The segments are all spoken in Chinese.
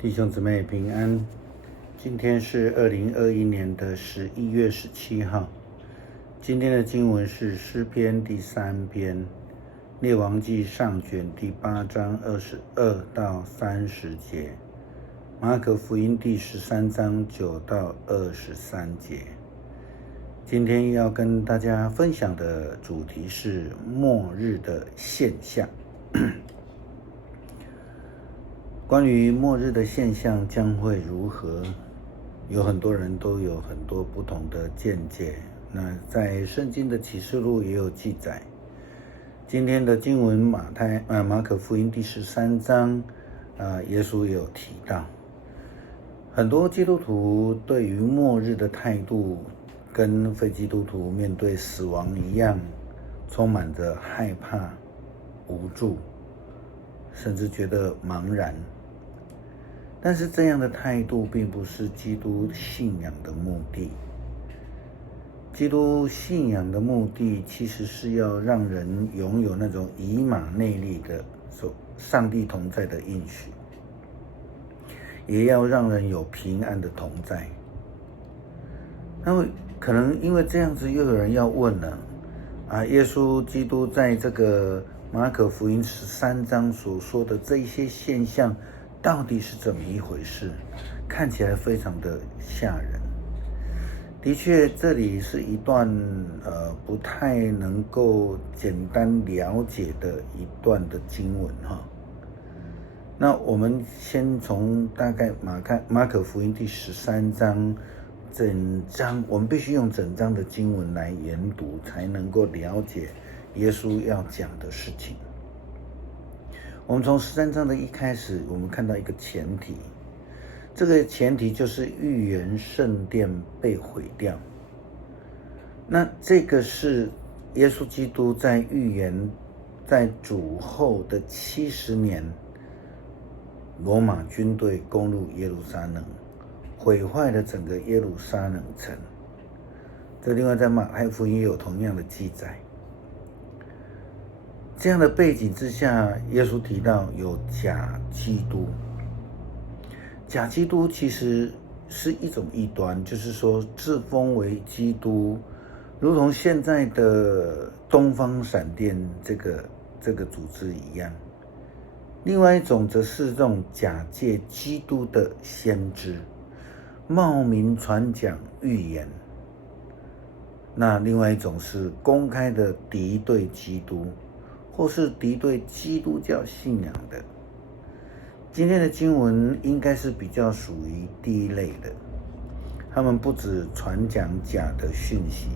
弟兄姊妹平安，今天是2021年的11月17号。今天的经文是诗篇第3篇，列王纪上卷第8章22到30节，马可福音第13章9到23节。今天要跟大家分享的主题是末日的现象。关于末日的现象将会如何，有很多人都有很多不同的见解。那在圣经的启示录也有记载。今天的经文马可福音第13章，耶稣也有提到。很多基督徒对于末日的态度跟非基督徒面对死亡一样，充满着害怕、无助，甚至觉得茫然。但是这样的态度并不是基督信仰的目的。基督信仰的目的其实是要让人拥有那种以马内利的上帝同在的应许，也要让人有平安的同在。那么可能因为这样子，又有人要问了耶稣基督在这个马可福音13章所说的这一些现象到底是怎么一回事？看起来非常的吓人。的确，这里是一段不太能够简单了解的一段的经文哈。那我们先从大概马可福音第13章整章，我们必须用整章的经文来研读，才能够了解耶稣要讲的事情。我们从13章的一开始，我们看到一个前提，这个前提就是预言圣殿被毁掉。那这个是耶稣基督在预言在主后的70年，罗马军队攻入耶路撒冷，毁坏了整个耶路撒冷城。这另外在马太福音也有同样的记载。这样的背景之下，耶稣提到有假基督。假基督其实是一种异端，就是说自封为基督，如同现在的东方闪电这个组织一样。另外一种则是这种假借基督的先知，冒名传讲预言。那另外一种是公开的敌对基督，或是敌对基督教信仰的。今天的经文应该是比较属于第一类的，他们不只传讲假的讯息，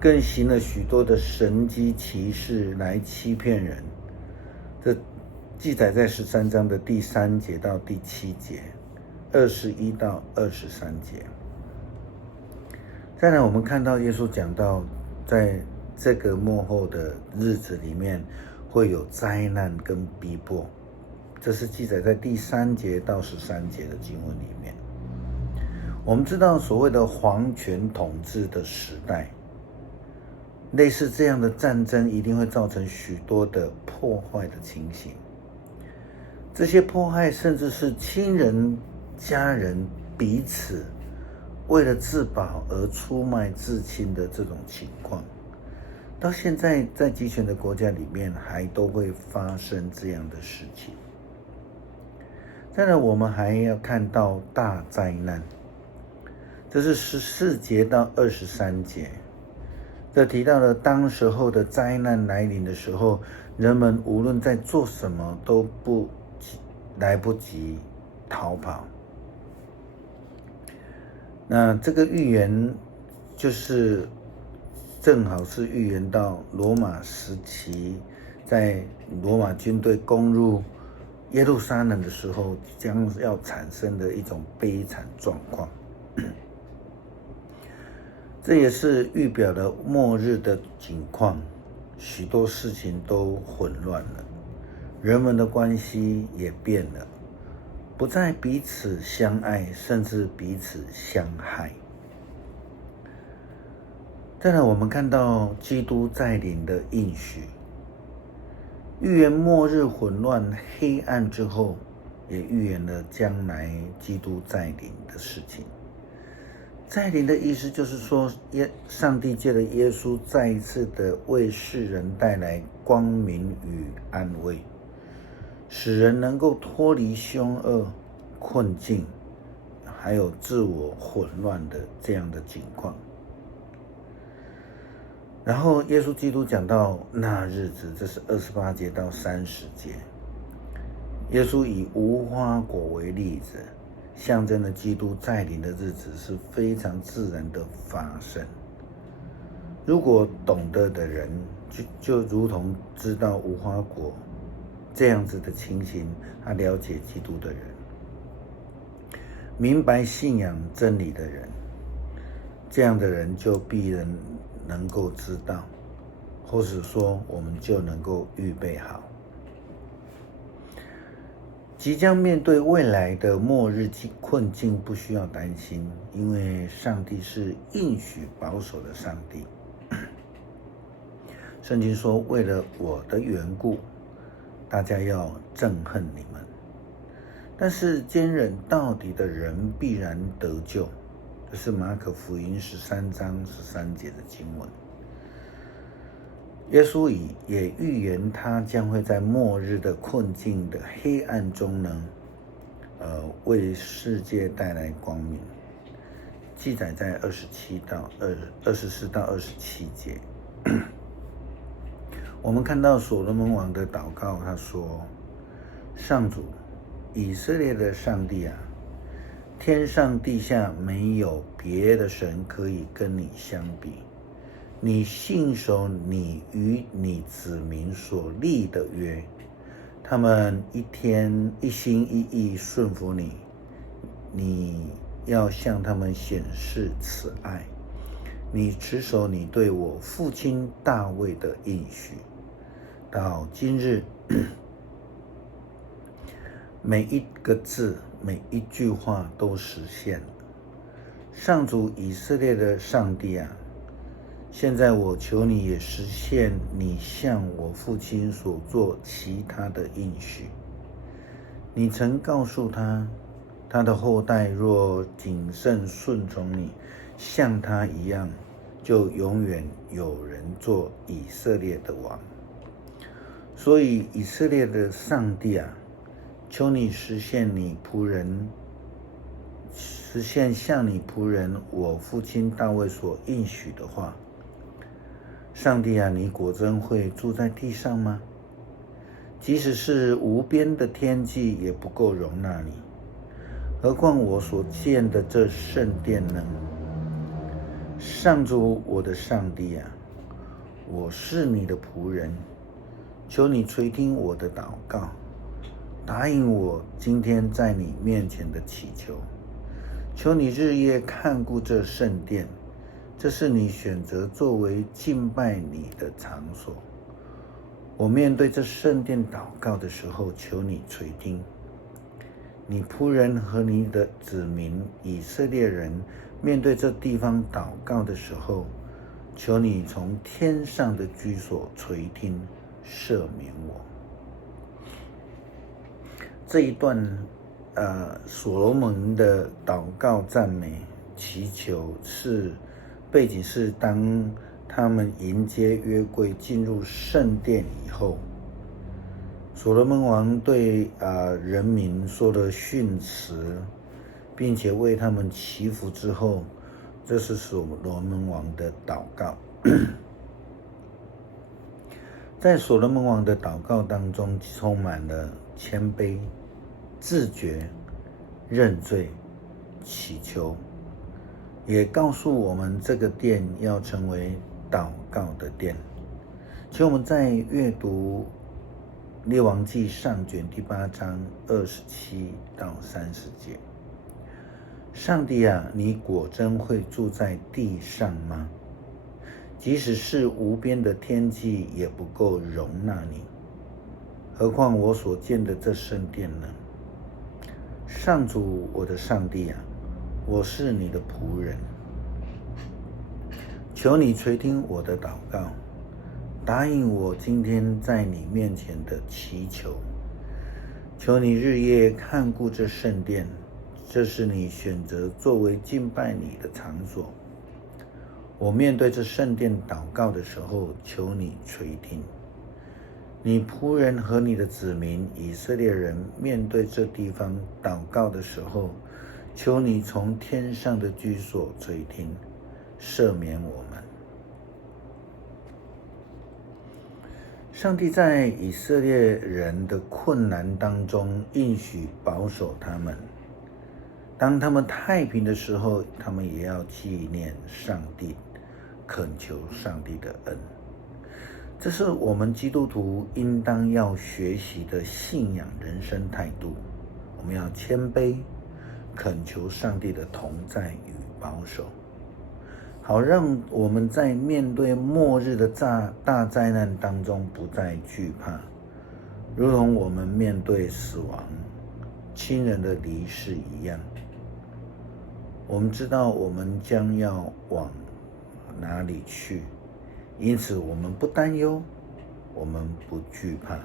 更行了许多的神迹奇事来欺骗人。这记载在13章的第3节到第7节，21到23节。再来，我们看到耶稣讲到，在这个末后的日子里面会有灾难跟逼迫，这是记载在第3节到13节的经文里面。我们知道所谓的皇权统治的时代，类似这样的战争一定会造成许多的破坏的情形。这些迫害甚至是亲人家人彼此为了自保而出卖至亲的这种情况，到现在在集权的国家里面还都会发生这样的事情。再来，我们还要看到大灾难，这是14节到23节。这提到了当时候的灾难来临的时候，人们无论在做什么都来不及逃跑。那这个预言就是正好是预言到罗马时期，在罗马军队攻入耶路撒冷的时候将要产生的一种悲惨状况。这也是预表了末日的景况，许多事情都混乱了，人们的关系也变了，不再彼此相爱，甚至彼此相害。再来，我们看到基督再临的应许，预言末日混乱黑暗之后，也预言了将来基督再临的事情。再临的意思就是说，上帝借着耶稣再一次的为世人带来光明与安慰，使人能够脱离凶恶、困境，还有自我混乱的这样的境况。然后耶稣基督讲到那日子，这是28节到30节，耶稣以无花果为例子，象征了基督再临的日子是非常自然的发生。如果懂得的人就如同知道无花果这样子的情形，他了解基督的人，明白信仰真理的人，这样的人就必然能够知道，或是说我们就能够预备好即将面对未来的末日困境，不需要担心，因为上帝是应许保守的上帝。圣经说，为了我的缘故，大家要憎恨你们，但是坚忍到底的人必然得救。这是马可福音13章13节的经文。耶稣也预言他将会在末日的困境的黑暗中呢，为世界带来光明。记载在24到27节。我们看到所罗门王的祷告，他说：上主，以色列的上帝啊，天上地下没有别的神可以跟你相比。你信守你与你子民所立的约，他们一心一意顺服你，你要向他们显示慈爱。你持守你对我父亲大卫的应许，到今日，每一个字，每一句话都实现了。上主以色列的上帝啊，现在我求你也实现你向我父亲所做其他的应许。你曾告诉他，他的后代若谨慎顺从你，像他一样，就永远有人做以色列的王。所以以色列的上帝啊，求你实现向你仆人我父亲大卫所应许的话。上帝啊，你果真会住在地上吗？即使是无边的天际也不够容纳你，何况我所建的这圣殿呢？上主我的上帝啊，我是你的仆人，求你垂听我的祷告，答应我今天在你面前的祈求。求你日夜看顾这圣殿，这是你选择作为敬拜你的场所。我面对这圣殿祷告的时候，求你垂听。你仆人和你的子民以色列人面对这地方祷告的时候，求你从天上的居所垂听，赦免我。这一段所罗门的祷告赞美祈求背景是当他们迎接约柜进入圣殿以后，所罗门王对人民说了训词，并且为他们祈福之后，这是所罗门王的祷告。在所罗门王的祷告当中，充满了谦卑、自觉、认罪、祈求，也告诉我们这个殿要成为祷告的殿。请我们在阅读列王纪上卷第8章27到30节。上帝啊，你果真会住在地上吗？即使是无边的天际也不够容纳你，何况我所建的这圣殿呢？上主我的上帝啊，我是你的仆人，求你垂听我的祷告，答应我今天在你面前的祈求。求你日夜看顾这圣殿，这是你选择作为敬拜你的场所。我面对这圣殿祷告的时候，求你垂听。你仆人和你的子民以色列人面对这地方祷告的时候，求你从天上的居所垂听，赦免我们。上帝在以色列人的困难当中应许保守他们，当他们太平的时候，他们也要纪念上帝，恳求上帝的恩。这是我们基督徒应当要学习的信仰人生态度。我们要谦卑，恳求上帝的同在与保守，好让我们在面对末日的大灾难当中不再惧怕，如同我们面对死亡、亲人的离世一样。我们知道我们将要往哪里去，因此我们不担忧，我们不惧怕。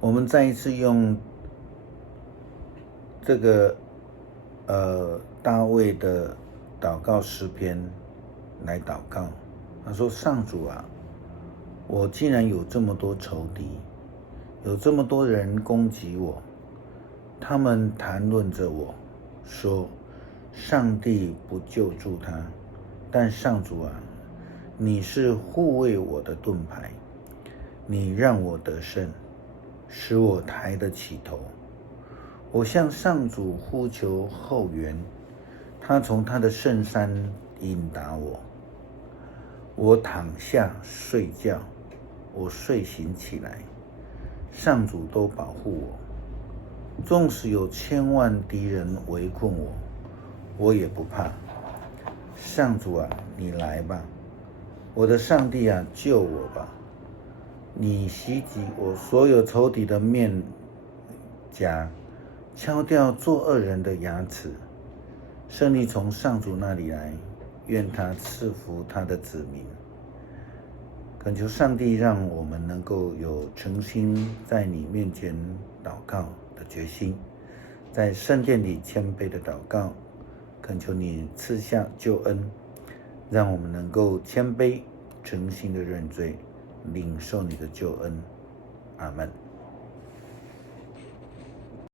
我们再一次用这个大卫的祷告诗篇来祷告。他说：上主啊，我竟然有这么多仇敌，有这么多人攻击我，他们谈论着我，说上帝不救助他。但上主啊，你是护卫我的盾牌，你让我得胜，使我抬得起头。我向上主呼求后援，他从他的圣山引导我。我躺下睡觉，我睡醒起来，上主都保护我。纵使有千万敌人围困我，我也不怕。上主啊，你来吧，我的上帝啊，救我吧。你袭击我所有仇敌的面颊，敲掉作恶人的牙齿。胜利从上主那里来，愿他赐福他的子民。恳求上帝让我们能够有诚心在你面前祷告的决心，在圣殿里谦卑的祷告，恳求你赐下救恩，让我们能够谦卑诚心的认罪，领受你的救恩。阿们。